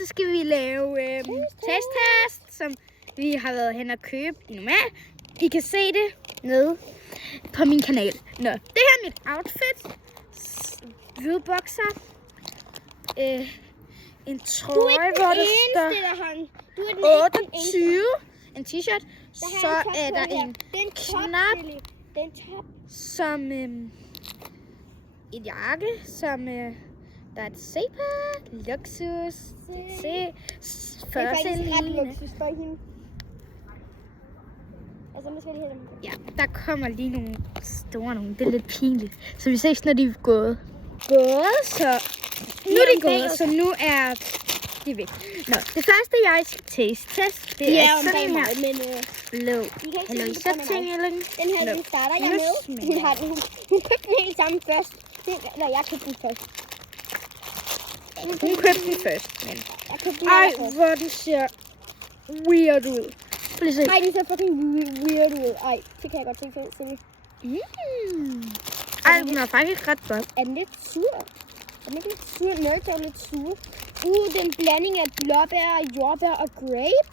så skal vi lave test, som vi har været hen og købe i Normal. I kan se det nede på min kanal. Nå, det her er mit outfit. Hvide bukser. En trøje, hvor der står 28. En t-shirt. Så er der en knap, som et jakke, som der er et C på. Luksus. Det er faktisk ret luksus for hende. Ja, der kommer lige nogle store nogle. Det er lidt pinligt. Så vi ses, når de er gået. Så nu er de gået, så nu er de væk. Nå, det første, jeg skal teste, det er sådan en her blå haløjse-ting. Den her, den starter jeg med. Hun købte den helt sammen først. Eller jeg købte den først. Hun købte den først, men... Ej, hvor den ser weird ud. Ej, den ser fucking weird ud. Ej, det kan jeg godt tænke sig. Ej, den er faktisk ret godt. Er den lidt sur? Er den ikke lidt sur? Nødt er lidt sur. Det er en blanding af blåbær, jordbær og grape.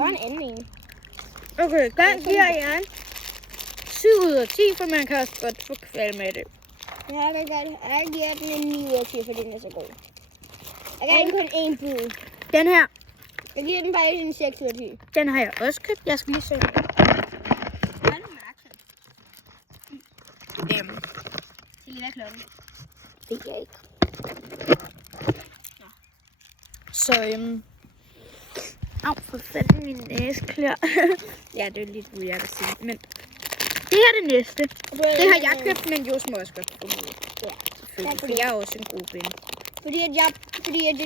Og en anden en. Okay, den giver jeg 7 ud af 10, for man kan også godt få kval med det. Ja, det gør det. Jeg giver den en 9 ud af 10, for den er så god. Jeg giver den kun én bid. Den her. Jeg giver den bare en 6 ud af 10. Den har jeg også købt. Jeg skal lige se. Hvad er klokken? Det er ikke. Så for fanden min næse klør. Ja, det er lidt weird at sige, men det her er det næste. Det har jeg købt, men Jos må også godt få med. Ja, selvfølgelig, for jeg er også en god ven. Fordi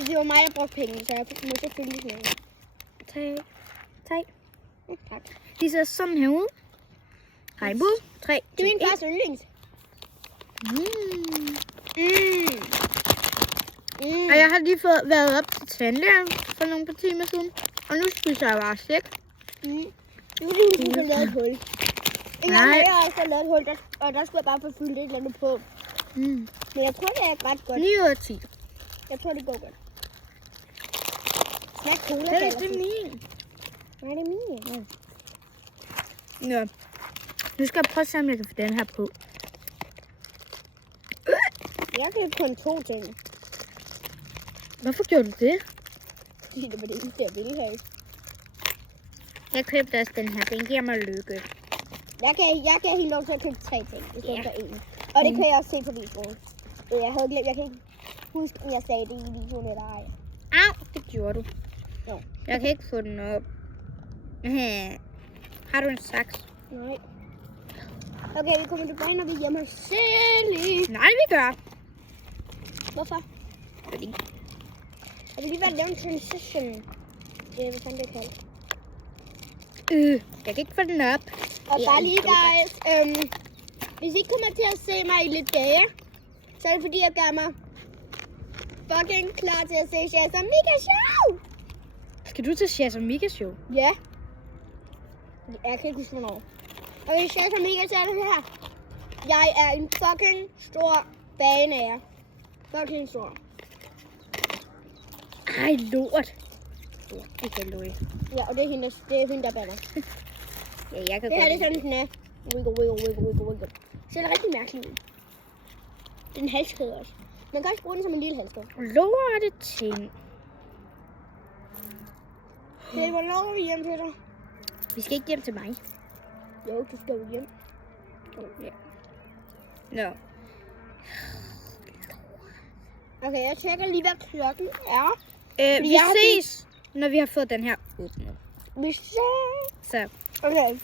det var mig, der brugte penge, så jeg må selvfølgelig med. Tak. Tak. De ser sådan her ud. Hejbo. 3, det er min fars yndlings. Og jeg har lige været op til tandlægen for nogle par timer siden. Og nu spiser jeg bare slik. Nu er det hun har lavet et hul. Jeg har også lavet et hul, og der skulle jeg bare få fyldt et eller andet på. Men jeg tror, det er ret godt. 9 ud af 10. Jeg tror, det går godt. Smag cola. Det er min. Nej, det er min. Nå. Nu skal jeg prøve at se, om jeg kan få den her på. Jeg købte kun 2 ting. Hvorfor gjorde du det? Fordi det var det eneste, jeg ville have. Jeg købte også den her. Den giver mig lykke. Jeg kan helt lov til at købe 3 ting, i stedet for 1. Og det kan jeg også se på videoen. Jeg havde glemt, jeg kan ikke huske, om jeg sagde det i videoen eller ej. Au, det gjorde du. Jo. Jeg kan ikke få den op. Har du en saks? Nej. Okay, vi kommer tilbage, når vi er hjemme hos Sally. Nej, vi gør. Hvorfor? Fordi. Jeg vil lige bare lave en transition. Hvad fanden det kaldt? Jeg kan ikke få den op. Og bare lige guys, hvis I kommer til at se mig i lidt dage, så er det fordi, jeg gør mig fucking klar til at se Shazam Mika Show. Skal du til Shazam Mika Show? Ja. Jeg kan ikke huske, hvornår. Og hvis Shazam Mika Show er det her. Jeg er en fucking stor fan af jer. Fucking stor. Ej, lort. Ja, det kan du ikke. Ja, og det er hende, der bander. Ja, jeg kan det her godt det er sådan, den er. Wiggle. Så er det rigtig mærkeligt ud. Det er en halskæde også. Man kan også bruge den som en lille halskæde. Lorte ting. Okay, hvornår er vi hjem til dig? Vi skal ikke hjem til mig. Jo, du skal jo hjem. Ja. Nå. Okay, jeg tjekker lige, hvad klokken er. Vi ses, når vi har fået den her åbnet. Vi ses. Så. Okay.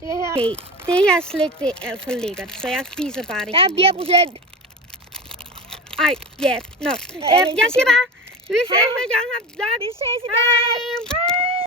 Det her. Okay, det her slik, det er alt for lækkert, så jeg spiser bare det. Ja, 4%. Ej, ja. Nå. Jeg siger bare, vi ses, når jeg har vlog. Vi ses i dag. Hej.